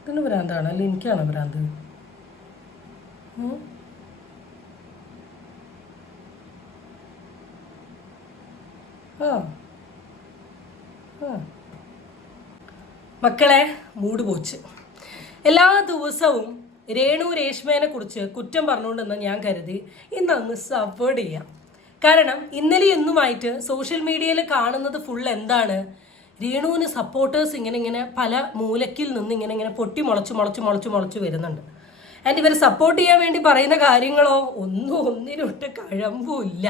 ഇതിന് ഭ്രാന്താണ് അല്ല എനിക്കാണോ ഭ്രാന്ത്? ആ ആ മക്കളെ, മൂഡ് പോച്ച്. എല്ലാ ദിവസവും രേഷ്മേനെ കുറിച്ച് കുറ്റം പറഞ്ഞുകൊണ്ടെന്ന് ഞാൻ കരുതി ഇന്നങ്ങ് സപ്പോർട്ട് ചെയ്യാം. കാരണം ഇന്നലെ ഇന്നുമായിട്ട് സോഷ്യൽ മീഡിയയിൽ കാണുന്നത് ഫുൾ എന്താണ്? രേണുവിന് സപ്പോർട്ടേഴ്സ് ഇങ്ങനെ പല മൂലക്കിൽ നിന്ന് ഇങ്ങനെ പൊട്ടി മുളച്ചു വരുന്നുണ്ട്. ആൻഡ് ഇവർ സപ്പോർട്ട് ചെയ്യാൻ വേണ്ടി പറയുന്ന കാര്യങ്ങളോ ഒന്നിനൊട്ട് കഴമ്പുമില്ല.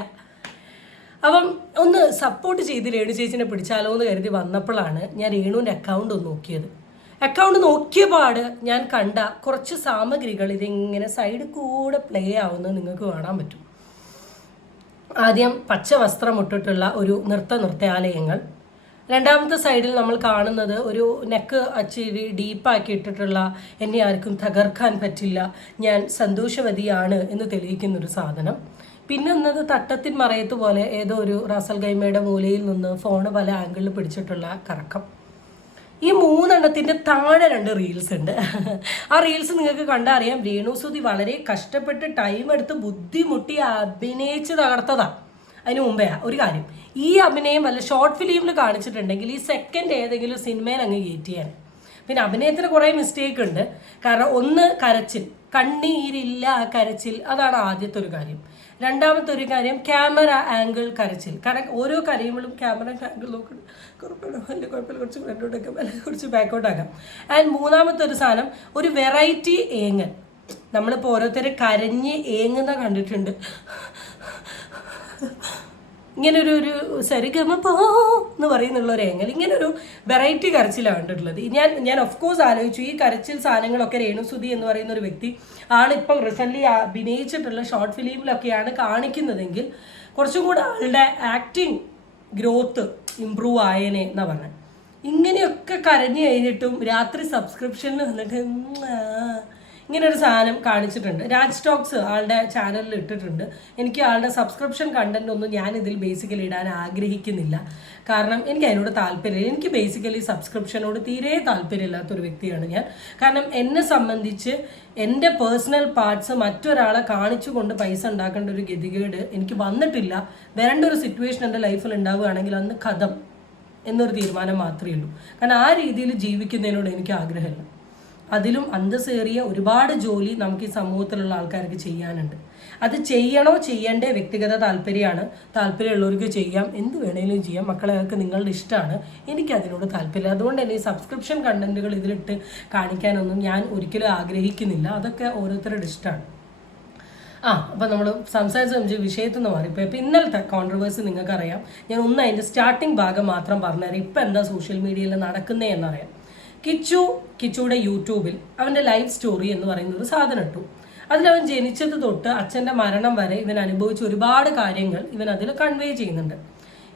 അപ്പം ഒന്ന് സപ്പോർട്ട് ചെയ്ത് രേണു ചേച്ചിനെ പിടിച്ചാലോ എന്ന് കരുതി വന്നപ്പോഴാണ് ഞാൻ രേണുവിൻ്റെ അക്കൗണ്ട് ഒന്ന് നോക്കിയത്. അക്കൗണ്ട് നോക്കിയ പാട് ഞാൻ കണ്ട കുറച്ച് സാമഗ്രികൾ ഇതിങ്ങനെ സൈഡിൽ കൂടെ പ്ലേ ആവുന്നത് നിങ്ങൾക്ക് കാണാൻ പറ്റും. ആദ്യം പച്ച വസ്ത്രം ഇട്ടിട്ടുള്ള ഒരു നൃത്താലയങ്ങൾ. രണ്ടാമത്തെ സൈഡിൽ നമ്മൾ കാണുന്നത് ഒരു നെക്ക് അച്ചിരി ഡീപ്പാക്കി ഇട്ടിട്ടുള്ള എന്നെ ആർക്കും തകർക്കാൻ പറ്റില്ല, ഞാൻ സന്തോഷവതിയാണ് എന്ന് തെളിയിക്കുന്നൊരു സാധനം. പിന്നെ എന്നത് തട്ടത്തിൻ മറയത്ത് പോലെ ഏതോ ഒരു റാസൽ ഗൈമയുടെ മൂലയിൽ നിന്ന് ഫോണ് പല ആംഗിളിൽ പിടിച്ചിട്ടുള്ള കറക്കം. ഈ മൂന്നെണ്ണത്തിൻ്റെ താഴെ 2 റീൽസ് ഉണ്ട്. ആ റീൽസ് നിങ്ങൾക്ക് കണ്ടറിയാം രേണു സുധി വളരെ കഷ്ടപ്പെട്ട് ടൈം എടുത്ത് ബുദ്ധിമുട്ടി അഭിനയിച്ച് തകർത്തതാണ്. അതിന് മുമ്പേ ഒരു കാര്യം, ഈ അഭിനയം വല്ല ഷോർട്ട് ഫിലിമിൽ കാണിച്ചിട്ടുണ്ടെങ്കിൽ ഈ സെക്കൻഡ് ഏതെങ്കിലും സിനിമയിൽ അങ്ങ് കയറ്റി ചെയ്യാൻ. പിന്നെ അഭിനയത്തിന് കുറേ മിസ്റ്റേക്ക് ഉണ്ട്. കാരണം ഒന്ന് കരച്ചിൽ, കണ്ണീരില്ല കരച്ചിൽ, അതാണ് ആദ്യത്തെ ഒരു കാര്യം. രണ്ടാമത്തെ ഒരു കാര്യം ക്യാമറ ആംഗിൾ കരച്ചിൽ. കാരണം ഓരോ കരയുമ്പോഴും ക്യാമറ ആംഗിൾ നോക്കണം, വലിയ കുഴപ്പമില്ല, കുറച്ച് ഫ്രണ്ടോട്ടേക്കാം അല്ലെങ്കിൽ കുറച്ച് ബാക്കോട്ടാക്കാം. ആൻഡ് മൂന്നാമത്തെ ഒരു സാധനം ഒരു വെറൈറ്റി ഏങ്ങൽ. നമ്മളിപ്പോൾ ഓരോരുത്തരെ കരഞ്ഞ് ഏങ്ങുന്ന കണ്ടിട്ടുണ്ട്. ഇങ്ങനൊരു സരിഗമ എന്ന് പറയുന്നുള്ള ഒരു ഏങ്ങൽ, ഇങ്ങനൊരു വെറൈറ്റി കരച്ചിലാണ് കണ്ടിട്ടുള്ളത്. ഞാൻ ഓഫ് കോഴ്സ് ആലോചിച്ചു ഈ കരച്ചിൽ സാധനങ്ങളൊക്കെ രേണു സുധി എന്ന് പറയുന്ന ഒരു വ്യക്തി ആളിപ്പം റീസെൻ്റ്ലി അഭിനയിച്ചിട്ടുള്ള ഷോർട്ട് ഫിലിമിലൊക്കെയാണ് കാണിക്കുന്നതെങ്കിൽ കുറച്ചും കൂടെ ആളുടെ ആക്ടിങ് ഗ്രോത്ത് ഇമ്പ്രൂവ് ആയേനെ എന്നാണ് പറഞ്ഞത്. ഇങ്ങനെയൊക്കെ കരഞ്ഞു കഴിഞ്ഞിട്ടും രാത്രി സബ്സ്ക്രിപ്ഷനിൽ വന്നിട്ട് ഇങ്ങനൊരു സാധനം കാണിച്ചിട്ടുണ്ട്. രാജ് ടോക്സ് ആളുടെ ചാനലിൽ ഇട്ടിട്ടുണ്ട്. എനിക്ക് ആളുടെ സബ്സ്ക്രിപ്ഷൻ കണ്ടന്റ് ഒന്നും ഞാനിതിൽ ബേസിക്കലി ഇടാൻ ആഗ്രഹിക്കുന്നില്ല. കാരണം എനിക്ക് അതിനോട് താല്പര്യമില്ല. എനിക്ക് ബേസിക്കലി സബ്സ്ക്രിപ്ഷനോട് തീരെ താല്പര്യമില്ലാത്തൊരു വ്യക്തിയാണ് ഞാൻ. കാരണം എന്നെ സംബന്ധിച്ച് എൻ്റെ പേഴ്സണൽ പാർട്സ് മറ്റൊരാളെ കാണിച്ചുകൊണ്ട് പൈസ ഉണ്ടാക്കേണ്ട ഒരു ഗതികേട് എനിക്ക് വന്നിട്ടില്ല. വരേണ്ട ഒരു സിറ്റുവേഷൻ എൻ്റെ ലൈഫിൽ ഉണ്ടാവുകയാണെങ്കിൽ അന്ന് കഥം എന്നൊരു തീരുമാനം മാത്രമേ ഉള്ളൂ. കാരണം ആ രീതിയിൽ ജീവിക്കുന്നതിനോട് എനിക്ക് ആഗ്രഹമില്ല. അതിലും അന്തസ്സേറിയ ഒരുപാട് ജോലി നമുക്ക് ഈ സമൂഹത്തിലുള്ള ആൾക്കാർക്ക് ചെയ്യാനുണ്ട്. അത് ചെയ്യണോ ചെയ്യേണ്ടേ വ്യക്തിഗത താല്പര്യമാണ്. താല്പര്യമുള്ളവർക്ക് ചെയ്യാം, എന്ത് വേണേലും ചെയ്യാം. മക്കളെയൊക്കെ നിങ്ങളുടെ ഇഷ്ടമാണ്. എനിക്കതിനോട് താല്പര്യമില്ല. അതുകൊണ്ട് തന്നെ ഈ സബ്സ്ക്രിപ്ഷൻ കണ്ടന്റുകൾ ഇതിലിട്ട് കാണിക്കാനൊന്നും ഞാൻ ഒരിക്കലും ആഗ്രഹിക്കുന്നില്ല. അതൊക്കെ ഓരോരുത്തരുടെ ഇഷ്ടമാണ്. അപ്പം നമ്മൾ സംസാരിച്ച വിഷയത്തിൽ നിന്ന് മാറി. ഇപ്പോൾ ഇന്നലത്തെ കോൺട്രവേഴ്സി നിങ്ങൾക്കറിയാം. ഞാൻ ഒന്ന് അതിൻ്റെ സ്റ്റാർട്ടിങ് ഭാഗം മാത്രം പറഞ്ഞുതരാം. ഇപ്പം എന്താ സോഷ്യൽ മീഡിയയിൽ നടക്കുന്നേ എന്നറിയാം. കിച്ചുയുടെ യൂട്യൂബിൽ അവൻ്റെ ലൈഫ് സ്റ്റോറി എന്ന് പറയുന്ന ഒരു സാധനം ഇട്ടു. അതിലവൻ ജനിച്ചത് തൊട്ട് അച്ഛൻ്റെ മരണം വരെ ഇവൻ അനുഭവിച്ച ഒരുപാട് കാര്യങ്ങൾ ഇവൻ അതിൽ കൺവേ ചെയ്യുന്നുണ്ട്.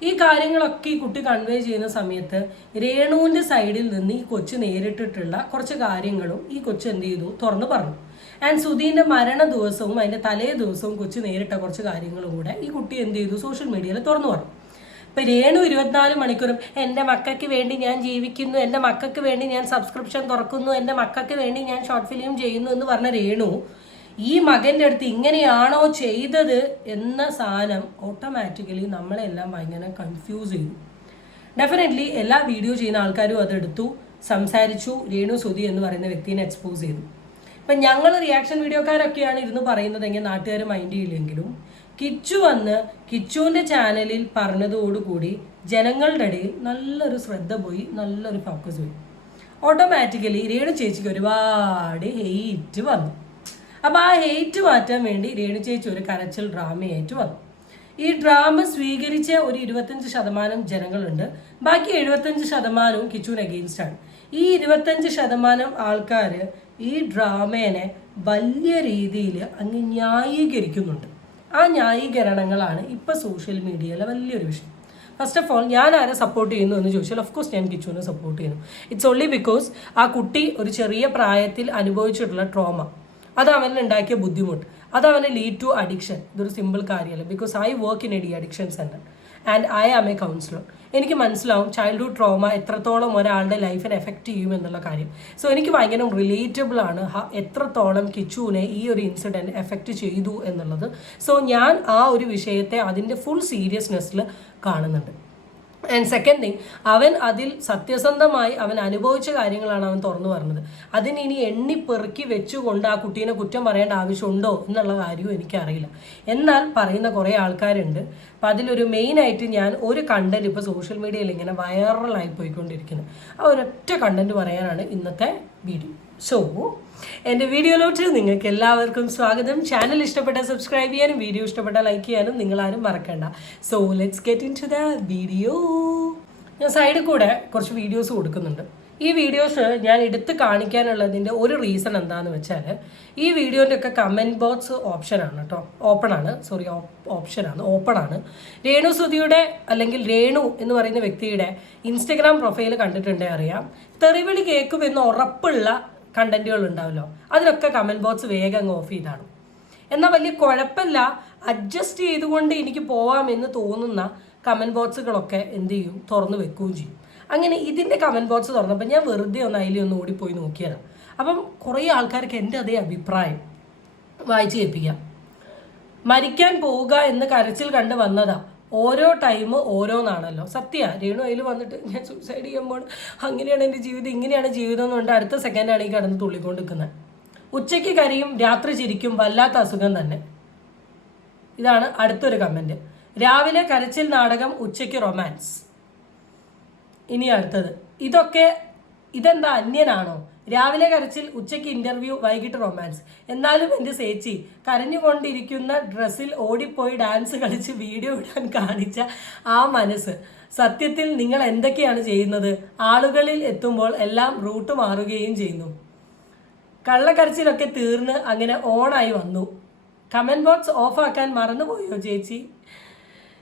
ഈ കാര്യങ്ങളൊക്കെ ഈ കുട്ടി കൺവേ ചെയ്യുന്ന സമയത്ത് രേണുവിൻ്റെ സൈഡിൽ നിന്ന് ഈ കൊച്ചു നേരിട്ടിട്ടുള്ള കുറച്ച് കാര്യങ്ങളും ഈ കൊച്ചു എന്ത് ചെയ്തു തുറന്നു പറഞ്ഞു. ആൻഡ് സുധീൻ്റെ മരണ ദിവസവും അതിൻ്റെ തലേ ദിവസവും കൊച്ചു നേരിട്ട കുറച്ച് കാര്യങ്ങളും കൂടെ ഈ കുട്ടി എന്ത് ചെയ്തു സോഷ്യൽ മീഡിയയിൽ തുറന്നു പറഞ്ഞു. ഇപ്പം രേണു 24 മണിക്കൂറും എൻ്റെ മക്കൾക്ക് വേണ്ടി ഞാൻ ജീവിക്കുന്നു, എൻ്റെ മക്കൾക്ക് വേണ്ടി ഞാൻ സബ്സ്ക്രിപ്ഷൻ തുറക്കുന്നു, എൻ്റെ മക്കൾക്ക് വേണ്ടി ഞാൻ ഷോർട്ട് ഫിലിം ചെയ്യുന്നു എന്ന് പറഞ്ഞ രേണു ഈ മകൻ്റെ അടുത്ത് ഇങ്ങനെയാണോ ചെയ്തത് എന്ന സാധനം ഓട്ടോമാറ്റിക്കലി നമ്മളെല്ലാം ഭയങ്കര കൺഫ്യൂസ് ചെയ്തു. ഡെഫിനറ്റ്ലി എല്ലാ വീഡിയോ ചെയ്യുന്ന ആൾക്കാരും അതെടുത്തു, സംസാരിച്ചു, രേണു സുധി എന്ന് പറയുന്ന വ്യക്തിനെ എക്സ്പോസ് ചെയ്തു. ഇപ്പം ഞങ്ങൾ റിയാക്ഷൻ വീഡിയോക്കാരൊക്കെയാണ് ഇരുന്ന് പറയുന്നതെങ്കിൽ നാട്ടുകാർ മൈൻഡ് ചെയ്യില്ലെങ്കിലും കിച്ചു വന്ന് കിച്ചുവിൻ്റെ ചാനലിൽ പറഞ്ഞതോടുകൂടി ജനങ്ങളുടെ ഇടയിൽ നല്ലൊരു ശ്രദ്ധ പോയി, നല്ലൊരു ഫോക്കസ് പോയി. ഓട്ടോമാറ്റിക്കലി രേണു ചേച്ചിക്ക് ഒരുപാട് ഹെയ്റ്റ് വന്നു. അപ്പോൾ ആ ഹെയ്റ്റ് മാറ്റാൻ വേണ്ടി രേണു ചേച്ചി ഒരു കരച്ചിൽ ഡ്രാമയായിട്ട് വന്നു. ഈ ഡ്രാമ സ്വീകരിച്ച ഒരു 25% ജനങ്ങളുണ്ട്. ബാക്കി 75% കിച്ചുവിന് അഗെയിൻസ്റ്റാണ്. ഈ 25% ആൾക്കാർ ഈ ഡ്രാമേനെ വലിയ രീതിയിൽ അങ്ങ് ന്യായീകരിക്കുന്നുണ്ട്. ആ ന്യായീകരണങ്ങളാണ് ഇപ്പോൾ സോഷ്യൽ മീഡിയയിലെ വലിയൊരു വിഷയം. ഫസ്റ്റ് ഓഫ് ഓൾ ഞാൻ ആരെ സപ്പോർട്ട് ചെയ്യുന്നു എന്ന് ചോദിച്ചാൽ ഓഫ് കോഴ്സ് ഞാൻ കിച്ചുവിനെ സപ്പോർട്ട് ചെയ്യുന്നു. ഇറ്റ്സ് ഓൺലി ബിക്കോസ് ആ കുട്ടി ഒരു ചെറിയ പ്രായത്തിൽ അനുഭവിച്ചിട്ടുള്ള ട്രോമ, അത് അവനുണ്ടാക്കിയ ബുദ്ധിമുട്ട്, അത് അവനെ ലീഡ് ടു അഡിക്ഷൻ. ഇതൊരു സിമ്പിൾ കാര്യമല്ല. Because I work in a de addiction centre and I am a counsellor. എനിക്ക് മനസ്സിലാവും ചൈൽഡ്ഹുഡ് ട്രോമ എത്രത്തോളം ഒരാളുടെ ലൈഫിനെ എഫക്റ്റ് ചെയ്യും എന്നുള്ള കാര്യം. സോ എനിക്ക് ഭയങ്കര റിലേറ്റബിൾ ആണ് എത്രത്തോളം കിച്ചുവിനെ ഈ ഒരു ഇൻസിഡൻറ്റ് എഫക്റ്റ് ചെയ്തു എന്നുള്ളത്. സോ ഞാൻ ആ ഒരു വിഷയത്തെ അതിൻ്റെ ഫുൾ സീരിയസ്നെസ്സിൽ കാണുന്നുണ്ട്. ആൻഡ് സെക്കൻഡ് തിങ്, അവൻ അതിൽ സത്യസന്ധമായി അവൻ അനുഭവിച്ച കാര്യങ്ങളാണ് അവൻ തുറന്നു പറഞ്ഞത്. അതിനി എണ്ണിപ്പെറുക്കി വെച്ചുകൊണ്ട് ആ കുട്ടീനെ കുറ്റം പറയേണ്ട ആവശ്യമുണ്ടോ എന്നുള്ള കാര്യവും എനിക്കറിയില്ല. എന്നാൽ പറയുന്ന കുറേ ആൾക്കാരുണ്ട്. അപ്പം അതിലൊരു മെയിനായിട്ട് ഞാൻ ഒരു കണ്ടന്റ് ഇപ്പോൾ സോഷ്യൽ മീഡിയയിൽ ഇങ്ങനെ വൈറലായി പോയിക്കൊണ്ടിരിക്കുന്നത്, ആ ഒരൊറ്റ കണ്ടന്റ് പറയാനാണ് ഇന്നത്തെ വീഡിയോ. സോ എൻ്റെ വീഡിയോയിലോട്ട് നിങ്ങൾക്ക് എല്ലാവർക്കും സ്വാഗതം. ചാനൽ ഇഷ്ടപ്പെട്ടാൽ സബ്സ്ക്രൈബ് ചെയ്യാനും വീഡിയോ ഇഷ്ടപ്പെട്ടാൽ ലൈക്ക് ചെയ്യാനും നിങ്ങളാരും മറക്കണ്ട. So let's get into the video. ഞാൻ സൈഡിൽ കൂടെ കുറച്ച് വീഡിയോസ് കൊടുക്കുന്നുണ്ട്. ഈ വീഡിയോസ് ഞാൻ എടുത്ത് കാണിക്കാനുള്ളതിൻ്റെ ഒരു റീസൺ എന്താണെന്ന് വെച്ചാൽ, ഈ വീഡിയോൻ്റെ ഒക്കെ കമൻറ്റ് ബോക്സ് ഓപ്ഷനാണ് കേട്ടോ, ഓപ്പണാണ്. രേണു സുധിയുടെ അല്ലെങ്കിൽ രേണു എന്ന് പറയുന്ന വ്യക്തിയുടെ ഇൻസ്റ്റഗ്രാം പ്രൊഫൈൽ കണ്ടിട്ടുണ്ടെങ്കിൽ അറിയാം, തെറിവിളി കേൾക്കുമെന്ന് ഉറപ്പുള്ള കണ്ടന്റുകൾ ഉണ്ടാവല്ലോ, അതിനൊക്കെ കമൻറ്റ് ബോക്സ് വേഗം അങ്ങ് ഓഫ് ചെയ്താണ്. എന്നാൽ വലിയ കുഴപ്പമില്ല, അഡ്ജസ്റ്റ് ചെയ്തുകൊണ്ട് എനിക്ക് പോവാമെന്ന് തോന്നുന്ന കമൻറ്റ് ബോക്സുകളൊക്കെ എന്ത് ചെയ്യും, തുറന്നു വെക്കുകയും ചെയ്യും. അങ്ങനെ ഇതിൻ്റെ കമൻറ്റ് ബോക്സ് തുറന്നപ്പോൾ ഞാൻ വെറുതെ അതിലൊന്ന് ഓടിപ്പോയി നോക്കിയതാണ്. അപ്പം കുറേ ആൾക്കാർക്ക് എൻ്റെ അതേ അഭിപ്രായം വായിച്ച് കേൾപ്പിക്കാം. മരിക്കാൻ പോവുക എന്ന് കരച്ചിൽ കണ്ട് വന്നതാ, ഓരോ ടൈം ഓരോന്നാണല്ലോ. സത്യമാണ്, രേണു അതിൽ വന്നിട്ട് ഞാൻ സൂസൈഡ് ചെയ്യുമ്പോൾ അങ്ങനെയാണ് എൻ്റെ ജീവിതം, ഇങ്ങനെയാണ് ജീവിതം എന്നുകൊണ്ട് അടുത്ത സെക്കൻഡാണ് ഈ കിടന്ന് തുള്ളിക്കൊണ്ടിരിക്കുന്നത്. ഉച്ചയ്ക്ക് കരയും രാത്രി ചിരിക്കും, വല്ലാത്ത അസുഖം തന്നെ. ഇതാണ് അടുത്തൊരു കമൻറ്റ്. രാവിലെ കരച്ചിൽ നാടകം, ഉച്ചയ്ക്ക് റൊമാൻസ്. ഇനി അടുത്തത്, ഇതെന്താ അന്യനാണോ? രാവിലെ കരച്ചിൽ, ഉച്ചയ്ക്ക് ഇന്റർവ്യൂ, വൈകിട്ട് റൊമാൻസ്. എന്നാലും എൻ്റെ ചേച്ചി കരഞ്ഞുകൊണ്ടിരിക്കുന്ന ഡ്രസ്സിൽ ഓടിപ്പോയി ഡാൻസ് കളിച്ച് വീഡിയോ ഇടാൻ കാണിച്ച ആ മനസ്സ്, സത്യത്തിൽ നിങ്ങൾ എന്തൊക്കെയാണ് ചെയ്യുന്നത്? ആളുകളിൽ എത്തുമ്പോൾ എല്ലാം റൂട്ട് മാറുകയും ചെയ്യുന്നു. കള്ളക്കരച്ചിലൊക്കെ തീർന്ന് അങ്ങനെ ഓണായി വന്നു. കമൻറ്റ് ബോക്സ് ഓഫാക്കാൻ മറന്നുപോയോ ചേച്ചി?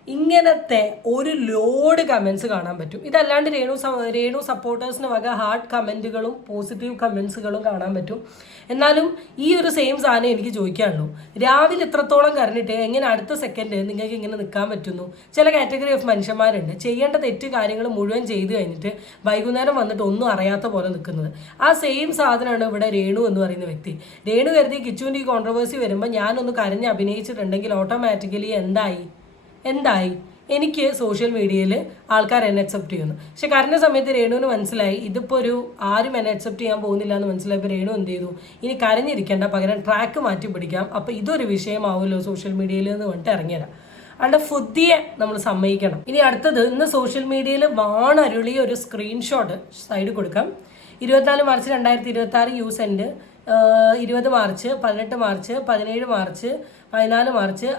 ഇങ്ങനത്തെ ഒരു ലോഡ് കമൻസ് കാണാൻ പറ്റും. ഇതല്ലാണ്ട് രേണു സപ്പോർട്ടേഴ്സിന് വക ഹാർഡ് കമൻറ്റുകളും പോസിറ്റീവ് കമൻസുകളും കാണാൻ പറ്റും. എന്നാലും ഈ ഒരു സെയിം സാധനം എനിക്ക് ചോദിക്കാനുള്ളൂ. രാവിലെ എത്രത്തോളം കരഞ്ഞിട്ട് എങ്ങനെ അടുത്ത സെക്കൻഡ് നിങ്ങൾക്ക് ഇങ്ങനെ നിൽക്കാൻ പറ്റുന്നു? ചില കാറ്റഗറി ഓഫ് മനുഷ്യന്മാരുണ്ട്, ചെയ്യേണ്ട തെറ്റ് കാര്യങ്ങൾ മുഴുവൻ ചെയ്ത് കഴിഞ്ഞിട്ട് വൈകുന്നേരം വന്നിട്ട് ഒന്നും അറിയാത്ത പോലെ നിൽക്കുന്നത്. ആ സെയിം സാധനമാണ് ഇവിടെ രേണു എന്ന് പറയുന്ന വ്യക്തി. രേണു കരുതി കിച്ചുവിൻ്റെ ഈ കോൺട്രവേഴ്സി വരുമ്പോൾ ഞാനൊന്ന് കരഞ്ഞ് അഭിനയിച്ചിട്ടുണ്ടെങ്കിൽ ഓട്ടോമാറ്റിക്കലി എന്തായി എനിക്ക് സോഷ്യൽ മീഡിയയിൽ ആൾക്കാർ എന്നെ അക്സെപ്റ്റ് ചെയ്യുന്നു. പക്ഷെ കരഞ്ഞ സമയത്ത് രേണുവിന് മനസ്സിലായി ഇതിപ്പോൾ ആരും എന്നെ അക്സെപ്റ്റ് ചെയ്യാൻ പോകുന്നില്ല എന്ന് മനസ്സിലായപ്പോൾ രേണു എന്ത് ചെയ്തു, ഇനി കരഞ്ഞിരിക്കേണ്ട, പകരം ട്രാക്ക് മാറ്റി പിടിക്കാം, അപ്പോൾ ഇതൊരു വിഷയമാവുമല്ലോ സോഷ്യൽ മീഡിയയിൽ എന്ന് പറഞ്ഞിട്ട് ഇറങ്ങിയതാണ്. അവളുടെ ബുദ്ധിയെ നമ്മൾ സമ്മതിക്കണം. ഇനി അടുത്തത്, ഇന്ന് സോഷ്യൽ മീഡിയയിൽ വാണരുളിയ ഒരു സ്ക്രീൻഷോട്ട് സൈഡ് കൊടുക്കാം. 24 March 2026 use end, 20 March, 18 March, 17 March, 14 March,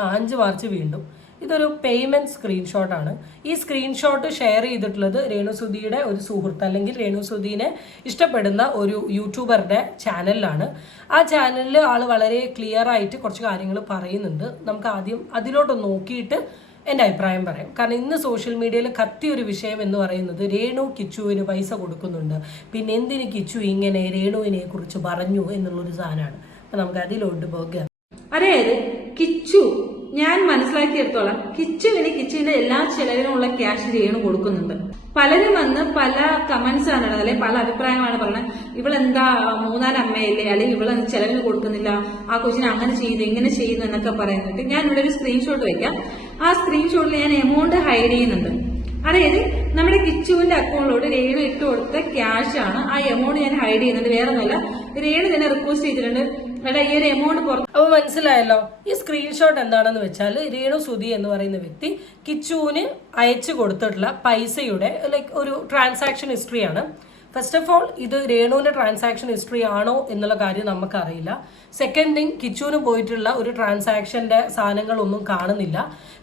5 March വീണ്ടും. ഇതൊരു പേയ്മെൻറ്റ് സ്ക്രീൻഷോട്ടാണ്. ഈ സ്ക്രീൻഷോട്ട് ഷെയർ ചെയ്തിട്ടുള്ളത് രേണുസുധിയുടെ ഒരു സുഹൃത്ത് അല്ലെങ്കിൽ രേണുസുധീനെ ഇഷ്ടപ്പെടുന്ന ഒരു യൂട്യൂബറുടെ ചാനലിലാണ്. ആ ചാനലിൽ ആൾ വളരെ ക്ലിയർ ആയിട്ട് കുറച്ച് കാര്യങ്ങൾ പറയുന്നുണ്ട്. നമുക്ക് ആദ്യം അതിലോട്ടൊന്ന് നോക്കിയിട്ട് എൻ്റെ അഭിപ്രായം പറയാം. കാരണം ഇന്ന് സോഷ്യൽ മീഡിയയിൽ കത്തിയൊരു വിഷയം എന്ന് പറയുന്നത് രേണു കിച്ചുവിന് പൈസ കൊടുക്കുന്നുണ്ട്, പിന്നെ എന്തിന് കിച്ചു ഇങ്ങനെ രേണുവിനെ കുറിച്ച് പറഞ്ഞു എന്നുള്ളൊരു സാധനമാണ്. അപ്പം നമുക്ക് അതിലോട്ട് പോകാം. അതായത് കിച്ചു, ഞാൻ മനസ്സിലാക്കിയെടുത്തോളം കിച്ചുവിന്റെ എല്ലാ ചെലവിനുമുള്ള ക്യാഷ് രേണു കൊടുക്കുന്നുണ്ട്. പലരും വന്ന് പല കമന്റ്സ് ആണ് ഇടുന്നത്, അല്ലെങ്കിൽ പല അഭിപ്രായമാണ് പറയുന്നത്. ഇവളെന്താ മൂന്നാല് അമ്മയല്ലേ, അല്ലെങ്കിൽ ഇവളെ ചെലവിന് കൊടുക്കുന്നില്ല, ആ കൊച്ചിനെ അങ്ങനെ ചെയ്യുന്നു ഇങ്ങനെ ചെയ്യുന്നു എന്നൊക്കെ പറയുന്നുണ്ട്. ഞാൻ ഇവിടെ ഒരു സ്ക്രീൻഷോട്ട് വെക്കാം. ആ സ്ക്രീൻഷോട്ടിൽ ഞാൻ എമൗണ്ട് ഹൈഡ് ചെയ്യുന്നുണ്ട്. അതായത് നമ്മുടെ കിച്ചുവിന്റെ അക്കൗണ്ടിലോട്ട് രേണു ഇട്ട് കൊടുത്ത ക്യാഷ് ആണ്. ആ എമൗണ്ട് ഞാൻ ഹൈഡ് ചെയ്യുന്നുണ്ട്. വേറെ ഒന്നുമല്ല, രേണു തന്നെ റിക്വസ്റ്റ് ചെയ്തിട്ടുണ്ട്, ഈ ഒരു എമൗണ്ട് പുറത്ത്. അപ്പൊ മനസ്സിലായല്ലോ. ഈ സ്ക്രീൻഷോട്ട് എന്താണെന്ന് വെച്ചാൽ രേണു സുധി എന്ന് പറയുന്ന വ്യക്തി കിച്ചുവിന് അയച്ചു കൊടുത്തിട്ടുള്ള പൈസയുടെ ഒരു ട്രാൻസാക്ഷൻ ഹിസ്റ്ററിയാണ്. ഫസ്റ്റ് ഓഫ് ഓൾ ഇത് രേണുവിന്റെ ട്രാൻസാക്ഷൻ ഹിസ്റ്ററി ആണോ എന്നുള്ള കാര്യം നമുക്കറിയില്ല. സെക്കൻഡ് തിങ്, കിച്ചുവിന് പോയിട്ടുള്ള ഒരു ട്രാൻസാക്ഷന്റെ സാധനങ്ങളൊന്നും കാണുന്നില്ല.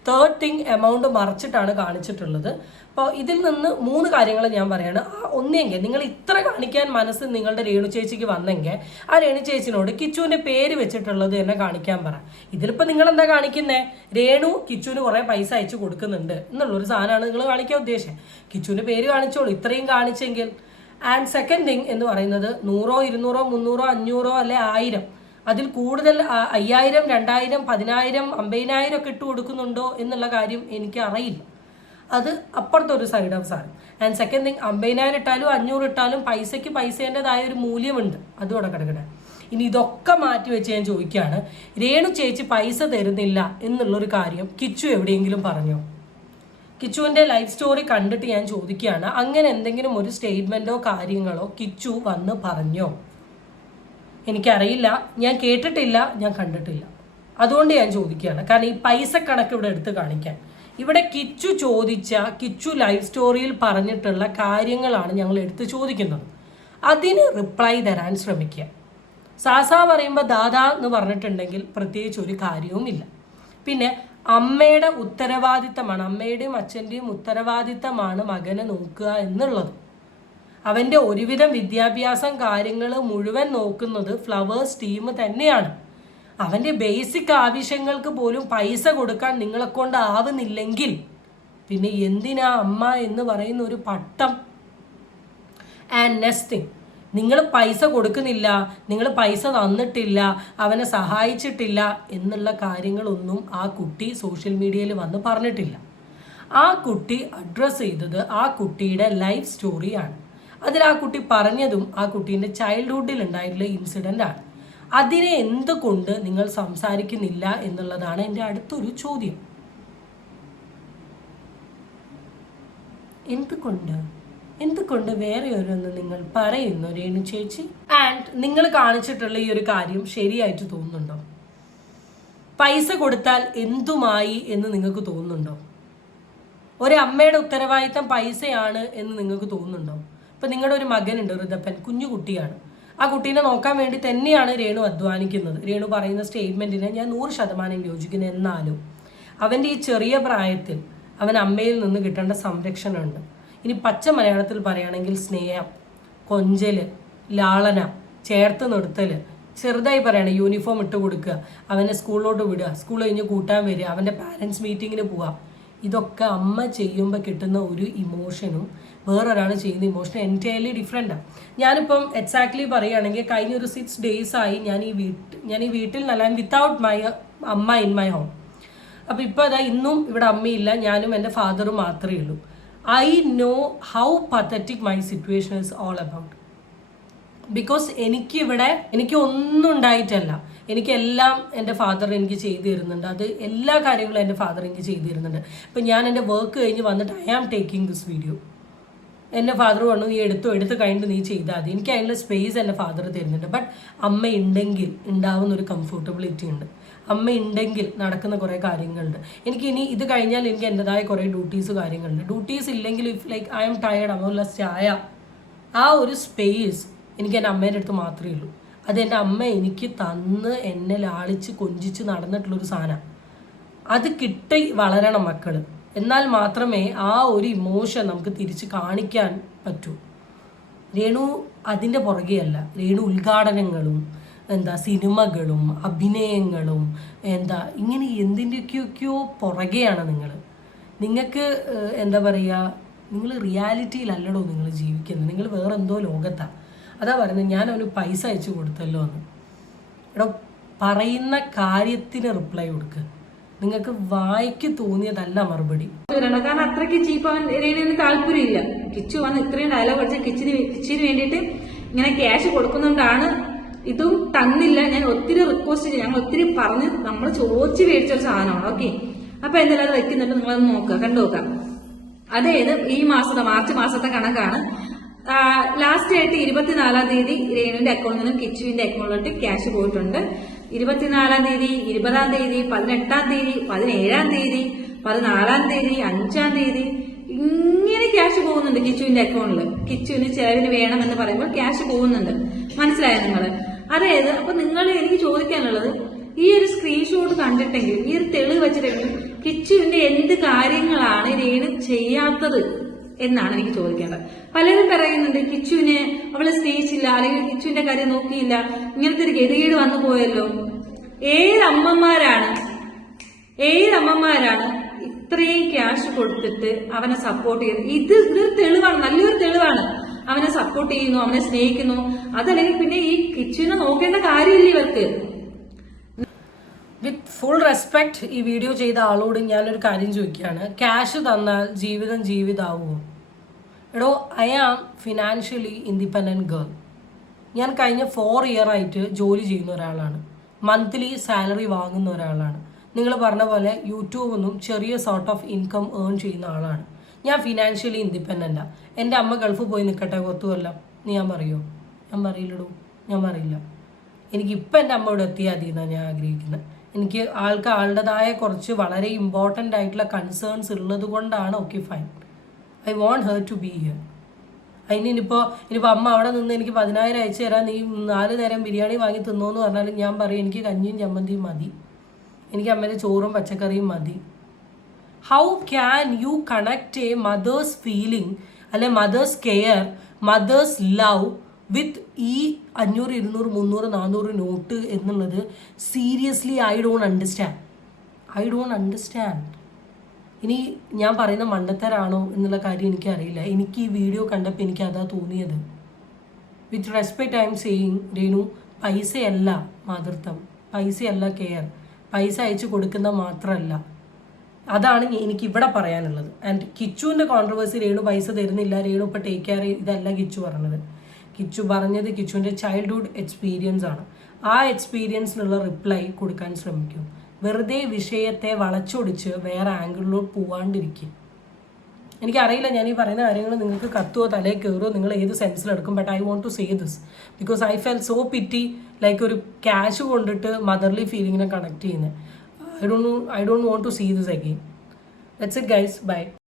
തേർഡ് തിങ്, എമൗണ്ട് മറച്ചിട്ടാണ് കാണിച്ചിട്ടുള്ളത്. അപ്പോൾ ഇതിൽ നിന്ന് 3 കാര്യങ്ങൾ ഞാൻ പറയാണ്. ഒന്നെങ്കിൽ നിങ്ങൾ ഇത്ര കാണിക്കാൻ മനസ്സ് നിങ്ങളുടെ രേണു ചേച്ചിക്ക് വന്നെങ്കിൽ ആ രേണു ചേച്ചിനോട് കിച്ചുവിന്റെ പേര് വെച്ചിട്ടുള്ളത് എന്നെ കാണിക്കാൻ പറ. ഇതിലിപ്പോൾ നിങ്ങൾ എന്താ കാണിക്കുന്നത്? രേണു കിച്ചുവിന് കുറേ പൈസ അയച്ചു കൊടുക്കുന്നുണ്ട് എന്നുള്ളൊരു സാധനമാണ് നിങ്ങൾ കാണിക്കാൻ ഉദ്ദേശിച്ചത്. കിച്ചുവിന്റെ പേര് കാണിച്ചോളൂ, ഇത്രയും കാണിച്ചെങ്കിൽ. ആൻഡ് സെക്കൻഡ് തിങ് എന്ന് പറയുന്നത് 100, 200, 300, 500 അല്ലെ 1000 അതിൽ കൂടുതൽ 5000, 2000, 10000, 50000 ഒക്കെ ഇട്ട് കൊടുക്കുന്നുണ്ടോ എന്നുള്ള കാര്യം എനിക്ക് അറിയില്ല. അത് അപ്പുറത്തെ ഒരു സൈഡ് ഓഫ് സാധനം. ആൻഡ് സെക്കൻഡ് തിങ്, 50000 ഇട്ടാലും 500 ഇട്ടാലും പൈസയ്ക്ക് പൈസേൻ്റെതായ ഒരു മൂല്യമുണ്ട്. അതുകൂടെ കിടക്കട്ടെ. ഇനി ഇതൊക്കെ മാറ്റി വെച്ച് ഞാൻ ചോദിക്കുകയാണ്, രേണു ചേച്ചി പൈസ തരുന്നില്ല എന്നുള്ളൊരു കാര്യം കിച്ചു എവിടെയെങ്കിലും പറഞ്ഞോ? കിച്ചുവിൻ്റെ ലൈഫ് സ്റ്റോറി കണ്ടിട്ട് ഞാൻ ചോദിക്കുകയാണ്, അങ്ങനെ എന്തെങ്കിലും ഒരു സ്റ്റേറ്റ്മെൻറ്റോ കാര്യങ്ങളോ കിച്ചു വന്ന് പറഞ്ഞോ? എനിക്കറിയില്ല, ഞാൻ കേട്ടിട്ടില്ല, ഞാൻ കണ്ടിട്ടില്ല. അതുകൊണ്ട് ഞാൻ ചോദിക്കുകയാണ്. കാരണം ഈ പൈസ കണക്ക് ഇവിടെ എടുത്ത് കാണിക്കാൻ, ഇവിടെ കിച്ചു ചോദിച്ച, കിച്ചു ലൈഫ് സ്റ്റോറിയിൽ പറഞ്ഞിട്ടുള്ള കാര്യങ്ങളാണ് ഞങ്ങൾ എടുത്ത് ചോദിക്കുന്നത്. അതിന് റിപ്ലൈ തരാൻ ശ്രമിക്കുക. സാസ പറയുമ്പോൾ ദാദാ എന്ന് പറഞ്ഞിട്ടുണ്ടെങ്കിൽ പ്രത്യേകിച്ച് ഒരു കാര്യവുമില്ല. പിന്നെ അമ്മയുടെ ഉത്തരവാദിത്തമാണ്, അമ്മയുടെയും അച്ഛൻ്റെയും ഉത്തരവാദിത്തമാണ് മകനെ നോക്കുക എന്നുള്ളത്. അവൻ്റെ ഒരുവിധം വിദ്യാഭ്യാസം കാര്യങ്ങൾ മുഴുവൻ നോക്കുന്നത് ഫ്ലവേഴ്സ് ടീം തന്നെയാണ്. അവൻ്റെ ബേസിക് ആവശ്യങ്ങൾക്ക് പോലും പൈസ കൊടുക്കാൻ നിങ്ങളെ കൊണ്ടാവുന്നില്ലെങ്കിൽ പിന്നെ എന്തിനാ അമ്മ എന്ന് പറയുന്ന ഒരു പട്ടം? ആൻഡ് നെക്സ്റ്റ് തിങ്, നിങ്ങൾ പൈസ കൊടുക്കുന്നില്ല, നിങ്ങൾ പൈസ തന്നിട്ടില്ല, അവനെ സഹായിച്ചിട്ടില്ല എന്നുള്ള കാര്യങ്ങളൊന്നും ആ കുട്ടി സോഷ്യൽ മീഡിയയിൽ വന്ന് പറഞ്ഞിട്ടില്ല. ആ കുട്ടി അഡ്രസ്സ് ചെയ്തത് ആ കുട്ടിയുടെ ലൈഫ് സ്റ്റോറിയാണ്. അതിൽ ആ കുട്ടി പറഞ്ഞതും ആ കുട്ടീൻ്റെ ചൈൽഡ്ഹുഡിൽ ഉണ്ടായിട്ടുള്ള ഇൻസിഡൻ്റ് ആണ്. അതിനെ എന്തുകൊണ്ട് നിങ്ങൾ സംസാരിക്കുന്നില്ല എന്നുള്ളതാണ് എൻ്റെ അടുത്തൊരു ചോദ്യം. എന്തുകൊണ്ട് വേറെ ഓരോന്ന് നിങ്ങൾ പറയുന്നു രേണു ചേച്ചി? ആൻഡ് നിങ്ങൾ കാണിച്ചിട്ടുള്ള ഈ ഒരു കാര്യം ശരിയായിട്ട് തോന്നുന്നുണ്ടോ? പൈസ കൊടുത്താൽ എന്തുമായി എന്ന് നിങ്ങൾക്ക് തോന്നുന്നുണ്ടോ? ഒരമ്മയുടെ ഉത്തരവാദിത്തം പൈസയാണ് എന്ന് നിങ്ങൾക്ക് തോന്നുന്നുണ്ടോ? ഇപ്പം നിങ്ങളുടെ ഒരു മകനുണ്ട്, ഋതപ്പൻ, കുഞ്ഞു കുട്ടിയാണ്. ആ കുട്ടീനെ നോക്കാൻ വേണ്ടി തന്നെയാണ് രേണു അധ്വാനിക്കുന്നത്. രേണു പറയുന്ന സ്റ്റേറ്റ്മെൻറ്റിനെ ഞാൻ 100% യോജിക്കുന്നു. എന്നാലും അവൻ്റെ ഈ ചെറിയ പ്രായത്തിൽ അവൻ അമ്മയിൽ നിന്ന് കിട്ടേണ്ട സംരക്ഷണമുണ്ട്. ഇനി പച്ച മലയാളത്തിൽ പറയുകയാണെങ്കിൽ സ്നേഹം, കൊഞ്ചൽ, ലാളന, ചേർത്ത് നിർത്തൽ, ചെറുതായി പറയണം യൂണിഫോം ഇട്ട് കൊടുക്കുക, അവനെ സ്കൂളിലോട്ട് വിടുക, സ്കൂൾ കഴിഞ്ഞ് കൂട്ടാൻ വരിക, അവൻ്റെ പാരൻസ് മീറ്റിങ്ങിന് പോവുക. ഇതൊക്കെ അമ്മ ചെയ്യുമ്പോൾ കിട്ടുന്ന ഒരു ഇമോഷനും വേറൊരാൾ ചെയ്യുന്ന ഇമോഷനും എൻറ്റയർലി ഡിഫറെൻറ്റാണ്. ഞാനിപ്പം എക്സാക്ട്ലി പറയുകയാണെങ്കിൽ കഴിഞ്ഞൊരു 6 days ആയി ഞാൻ ഈ വീട്ടിൽ നല്ല വിത്തൗട്ട് മൈ അമ്മ ഇൻ മൈ ഹോം. അപ്പോൾ ഇപ്പോൾ അതാ ഇന്നും ഇവിടെ അമ്മയില്ല, ഞാനും എൻ്റെ ഫാദറും മാത്രമേ ഉള്ളൂ. I know how pathetic my situation is all about. Because എനിക്ക് ഒന്നും ഉണ്ടായിട്ടല്ല, എനിക്കെല്ലാം എൻ്റെ ഫാദർ എനിക്ക് ചെയ്തു തരുന്നുണ്ട്. അത് എല്ലാ കാര്യങ്ങളും എൻ്റെ ഫാദർ എനിക്ക് ചെയ്തു തരുന്നുണ്ട്. ഇപ്പം ഞാൻ എൻ്റെ വർക്ക് കഴിഞ്ഞ് വന്നിട്ട് I am taking this video. എൻ്റെ ഫാദർ പറഞ്ഞു നീ എടുത്ത് കഴിഞ്ഞിട്ട് നീ ചെയ്താൽ മതി. എനിക്ക് അതിനുള്ള സ്പേസ് എൻ്റെ ഫാദർ തരുന്നുണ്ട്. ബട്ട് അമ്മ ഉണ്ടെങ്കിൽ ഉണ്ടാവുന്ന ഒരു കംഫർട്ടബിലിറ്റി ഉണ്ട്. അമ്മ ഉണ്ടെങ്കിൽ നടക്കുന്ന കുറേ കാര്യങ്ങളുണ്ട്. എനിക്ക് ഇനി ഇത് കഴിഞ്ഞാൽ എനിക്ക് എൻ്റെതായ കുറേ കാര്യങ്ങളുണ്ട്. ഡ്യൂട്ടീസ് ഇല്ലെങ്കിൽ if like I M tired, അമ്മ ചായ, ആ ഒരു സ്പേസ് എനിക്ക് എൻ്റെ അമ്മേൻ്റെ അടുത്ത് മാത്രമേ ഉള്ളൂ. അത് എൻ്റെ അമ്മ എനിക്ക് തന്ന് എന്നെ ലാളിച്ച് കൊഞ്ചിച്ച് നടന്നിട്ടുള്ളൊരു സാധനം. അത് കിട്ടി വളരണം മക്കൾ. എന്നാൽ മാത്രമേ ആ ഒരു ഇമോഷൻ നമുക്ക് തിരിച്ച് കാണിക്കാൻ പറ്റൂ. രേണു അതിൻ്റെ പുറകെയല്ല. രേണു ഉദ്ഘാടനങ്ങളും സിനിമകളും അഭിനയങ്ങളും ഇങ്ങനെ എന്തിൻ്റെയൊക്കെയോ പുറകെയാണ് നിങ്ങൾക്ക് എന്താ പറയുക, നിങ്ങൾ റിയാലിറ്റിയിലല്ലടോ നിങ്ങൾ ജീവിക്കുന്നത്, നിങ്ങൾ വേറെ എന്തോ ലോകത്താണ്. അതാ പറയുന്നത് ഞാൻ അവന് പൈസ അയച്ചു കൊടുത്തല്ലോ എന്ന്. എടോ, പറയുന്ന കാര്യത്തിന് റിപ്ലൈ കൊടുക്കുക. നിങ്ങൾക്ക് വായിക്ക് തോന്നിയതല്ല മറുപടി. കാരണം അത്രയ്ക്ക് ചീപ്പ് അവൻ രേണുവിന് താല്പര്യമില്ല. കിച്ചു വന്ന് ഇത്രയും ഡയലോഗ് അടിച്ച കിച്ചിന് വേണ്ടിയിട്ട് ഇങ്ങനെ ക്യാഷ് കൊടുക്കുന്നുകൊണ്ടാണ്. ഇതും തന്നില്ല. ഞാൻ ഒത്തിരി റിക്വസ്റ്റ് ചെയ്യും, ഞങ്ങൾ ഒത്തിരി പറഞ്ഞ് നമ്മൾ ചോദിച്ച് മേടിച്ചൊരു സാധനമാണ്. ഓക്കെ, അപ്പൊ എന്തായാലും അത് വെക്കുന്നുണ്ട്, നിങ്ങളത് നോക്കുക, കണ്ടു നോക്കാം. അതായത് ഈ മാർച്ച് മാസത്തെ കണക്കാണ്. ലാസ്റ്റ് ആയിട്ട് 24-ാം തീയതി രേണുവിന്റെ അക്കൗണ്ടിൽ നിന്നും കിച്ചുവിന്റെ അക്കൗണ്ടിലോട്ട് ക്യാഷ് പോയിട്ടുണ്ട്. 24-ാം തീയതി, 20-ാം തീയതി, 18-ാം തീയതി, 17-ാം തീയതി, 14-ാം തീയതി, 5-ാം തീയതി ഇങ്ങനെ ക്യാഷ് പോകുന്നുണ്ട് കിച്ചുവിന്റെ അക്കൗണ്ടിൽ. കിച്ചുവിന് ചെലവിന് വേണമെന്ന് പറയുമ്പോൾ ക്യാഷ് പോകുന്നുണ്ട്. മനസ്സിലായോ നിങ്ങള്? അതായത് അപ്പൊ നിങ്ങൾ എനിക്ക് ചോദിക്കാനുള്ളത്, ഈ ഒരു സ്ക്രീൻഷോട്ട് കണ്ടിട്ടെങ്കിൽ, ഈ ഒരു തെളിവ് വെച്ചിട്ടെങ്കിൽ കിച്ചുവിന്റെ എന്ത് കാര്യങ്ങളാണ് രേണു ചെയ്യാത്തത് എന്നാണ് എനിക്ക് ചോദിക്കേണ്ടത്. പലരും പറയുന്നുണ്ട് കിച്ചുവിനെ അവളെ സ്നേഹിച്ചില്ല, അല്ലെങ്കിൽ കിച്ചുവിന്റെ കാര്യം നോക്കിയില്ല, ഇങ്ങനത്തെ ഒരു ഗതികേട് വന്നു പോയല്ലോ. ഏഴമ്മമാരാണ് ഇത്രയും ക്യാഷ് കൊടുത്തിട്ട് അവനെ സപ്പോർട്ട് ചെയ്യുന്നത്? ഇത് തെളിവാണ്, നല്ലൊരു തെളിവാണ്. അവനെ സപ്പോർട്ട് ചെയ്യുന്നു, അവനെ സ്നേഹിക്കുന്നു. അതല്ലെങ്കിൽ പിന്നെ ഈ കിച്ചുവിനെ നോക്കേണ്ട കാര്യമില്ല ഇവർക്ക്. ഫുൾ റെസ്പെക്ട് ഈ വീഡിയോ ചെയ്ത ആളോട് ഞാനൊരു കാര്യം ചോദിക്കുകയാണ്. ക്യാഷ് തന്നാൽ ജീവിതമാവുമോ? എടോ, I am financially independent girl. ഞാൻ കഴിഞ്ഞ 4 ഇയർ ആയിട്ട് ജോലി ചെയ്യുന്ന ഒരാളാണ്. മന്ത്ലി സാലറി വാങ്ങുന്ന ഒരാളാണ്. നിങ്ങൾ പറഞ്ഞ പോലെ യൂട്യൂബിൽ നിന്നും ചെറിയ സോർട്ട് ഓഫ് ഇൻകം ഏൺ ചെയ്യുന്ന ആളാണ്. ഞാൻ ഫിനാൻഷ്യലി ഇൻഡിപെൻഡൻ്റാണ്. എൻ്റെ അമ്മ ഗൾഫിൽ പോയി നിൽക്കട്ടെ കൊത്തുമല്ല ഞാൻ പറയുമോ? ഞാൻ പറയില്ലടോ, ഞാൻ പറയില്ല. എനിക്കിപ്പോൾ എൻ്റെ അമ്മ ഇവിടെ എത്തിയാൽ മതി എന്നാണ് ഞാൻ ആഗ്രഹിക്കുന്നത്. എനിക്ക് ആളുടേതായ കുറച്ച് വളരെ ഇമ്പോർട്ടൻ്റ് ആയിട്ടുള്ള കൺസേൺസ് ഉള്ളത് കൊണ്ടാണ് okay fine. I want her to be here. ഇനിയിപ്പോൾ അമ്മ അവിടെ നിന്ന് എനിക്ക് 10,000 അയച്ചു തരാൻ, നീ 4 നേരം ബിരിയാണി വാങ്ങി തിന്നോന്ന് പറഞ്ഞാലും ഞാൻ പറയും എനിക്ക് കഞ്ഞിയും ചമ്മന്തിയും മതി, എനിക്ക് അമ്മേൻ്റെ ചോറും പച്ചക്കറിയും മതി. How can you connect a mother's feeling, അല്ലെ mother's care, mother's love with ഈ 500, 200, 300, 400 നോട്ട് എന്നുള്ളത്? Seriously I don't understand. ഇനി ഞാൻ പറയുന്ന മണ്ടത്തരാണോ എന്നുള്ള കാര്യം എനിക്കറിയില്ല. എനിക്ക് ഈ വീഡിയോ കണ്ടപ്പോൾ എനിക്ക് അതാ തോന്നിയത്. With respect I'm saying Renu, പൈസയല്ല മാതൃത്വം, പൈസയല്ല കെയർ, പൈസ അയച്ചു കൊടുക്കുന്ന മാത്രമല്ല. അതാണ് എനിക്കിവിടെ പറയാനുള്ളത്. ആൻഡ് കിച്ചുവിൻ്റെ കോൺട്രവേഴ്സി, രേണു പൈസ തരുന്നില്ല, രേണു ഇപ്പോൾ ടേക്ക് കെയർ, ഇതല്ല കിച്ചു പറഞ്ഞത്. കിച്ചു പറഞ്ഞത് കിച്ചുവിൻ്റെ ചൈൽഡ്ഹുഡ് എക്സ്പീരിയൻസ് ആണ്. ആ എക്സ്പീരിയൻസിനുള്ള റിപ്ലൈ കൊടുക്കാൻ ശ്രമിക്കും. വെറുതെ വിഷയത്തെ വളച്ചൊടിച്ച് വേറെ ആംഗിളിലോട്ട് പോവാണ്ടിരിക്കും. എനിക്കറിയില്ല ഞാൻ ഈ പറയുന്ന കാര്യങ്ങൾ നിങ്ങൾക്ക് കത്തുവോ തലയിൽ കയറുമോ, നിങ്ങൾ ഏത് സെൻസിലെടുക്കും. But I want to say this because I feel so pity. Like ഒരു ക്യാഷ് കൊണ്ടിട്ട് മദർലി ഫീലിങ്ങിനെ കണക്ട് ചെയ്യുന്നത്. I don't want to see this again. That's it guys. Bye.